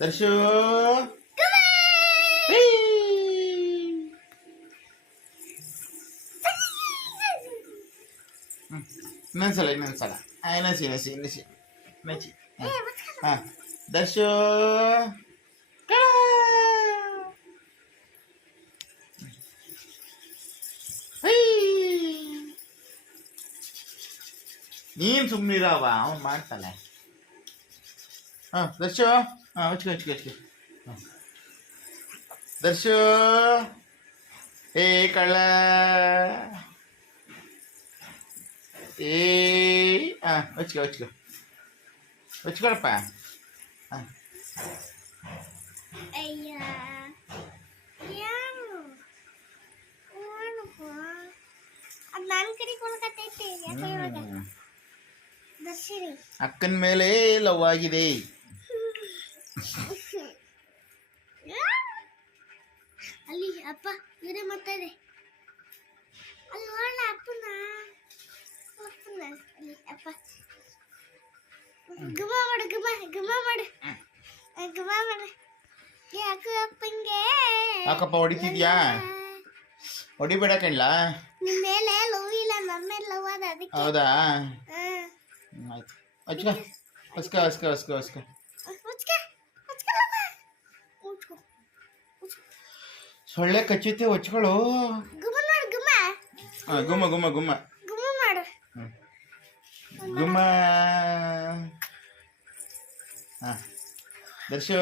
ದರ್ಶು. ಇನ್ನೊಂದ್ಸಲ ಇನ್ನೊಂದ್ಸಲ ಇನ್ನೊಂದ್ಸಿ ಇನ್ನೊಂದ್ಸಿ ಇನ್ನೊಂದ್ಸಿ ಇನ್ನೊಂದ್ಸಿ ಹಾಂ. ದರ್ಶು. ನೀನು ಸುಮ್ಮನಿರವ ಅವ್ನು ಮಾಡ್ತಾನೆ దర్శ వచ్చుకో వచ్చుకో వచ్చుకో దర్శ ఏ కళ ఏ వచ్చుకో వచ్చుకో వచ్చుకోడప్ప అయ్యా ಅಕ್ಕನ ಮೇಲೆ ಲವ್ ಆಗಿದೆ ಅಲ್ಲಿ ಅಪ್ಪ ಇವರೇ ಮಾತಾಡಿ ಅಲ್ಲಿ ನೋಡ ಅಪ್ಪನ ಅಪ್ಪನ ಅಲ್ಲಿ ಅಪ್ಪ. ಗುಮ ಮಾಡು ಗುಮ ಗುಮ ಮಾಡು. ಗುಮ ಮಾಡು. ಯಾಕೆ ಅಪ್ಪಂಗೆ. ಯಾಕಪ್ಪ ಹೊಡಿತಿದ್ಯಾ? ಹೊಡಿಬೇಡ ಕಣ್ಲಾ? ನಿಮ್ಮ ಮೇಲೆ ಲವ್ ಇಲ್ಲ ನಮ್ಮ ಮೇಲೆ ಲವ್ ಅದ ಅದಕ್ಕೆ. ಹೌದಾ? ಆಯ್ತು. ಹಚ್ಕೊ ಹಸ್ಕ ಹಸ್ಕ ಹಸ್ಕ ಹಸ್ಕ. ಸೊಳ್ಳೆ ಕಚ್ಚುತ್ತೆ ಹೊಚ್ಕೊಳ್ಳು. ಗುಮ ಗುಮ್ಮ. ಗುಮ್ಮ ಗುಮ್ಮ. ಗುಮ್ಮ. ಹಾಂ. ದರ್ಶು.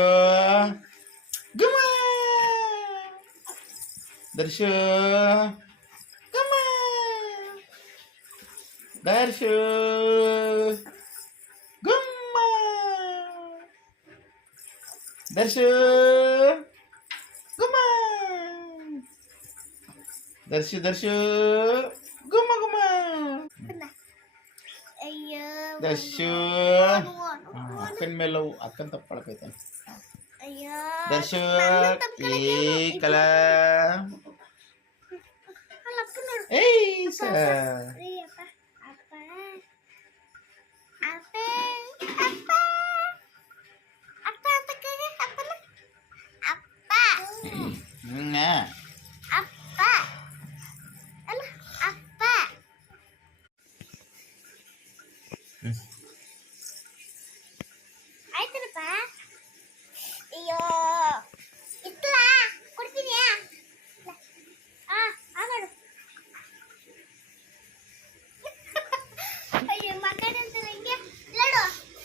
ಗುಮ್ಮ. ದರ್ಶು. ಗುಮ್ಮ. ದರ್ಶು. ಗುಮ್ಮ. ದರ್ಶು. దర్శు దర్శు. గుమ్మ గుమ్మ. దర్శు. అక్కని మెల్లవు. అక్కని తప్పడకైతే దర్శు ఏ కళ ఏయ్ సార్.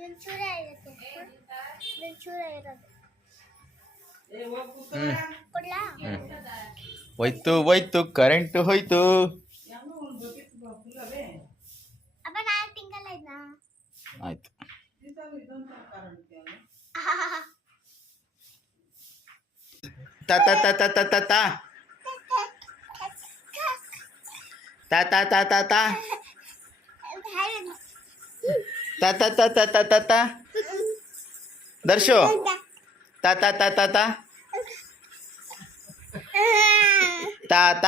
ಒಂಚೂರ ಇರುತ್ತೆ. ಒಂಚೂರ ಇರೋದು. ಕೊಡ್ಲಾ? ಹೋಯ್ತು ಹೋಯ್ತು ಕರೆಂಟ್ ಹೋಯ್ತು. ಅಪ್ಪ ನಾನು ತಿಂಗಲ್ಲ ಇದನ್ನ ಆಯ್ತು. ತ ತ ತ ತ ತ ತ. ತ ತ ತ ತ ತ. ತಾತ ತಾತ ತಾತ ತಾ ದರ್ಶು ತಾತ ತಾತ ತಾ ತಾತ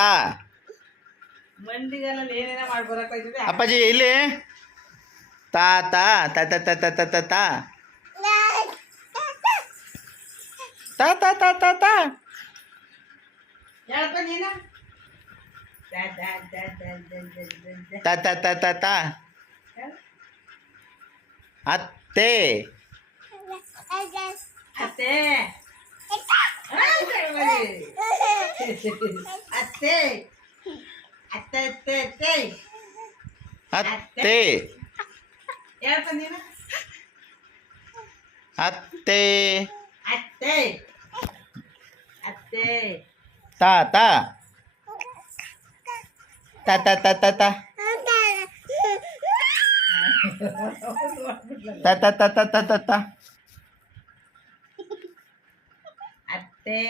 ಅಪ್ಪಾಜಿ ಇಲ್ಲಿ ತಾತ ತಾತ ತಾತ ತಾತ ತಾ ತಾತ ತಾತ ತಾ అత్తే అత్తే అత్తే అత్తే అత్తే అత్తే అత్తే అత్తే తాత తాత తాత తాత Ta ta ta ta ta ta ta. Atte.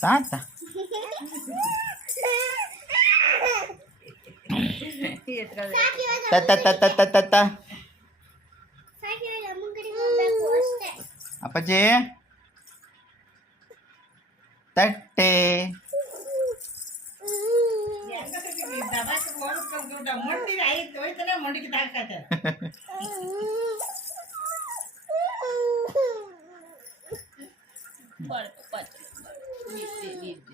Tata. Tata, tata, tata, tata. apa je tete Ini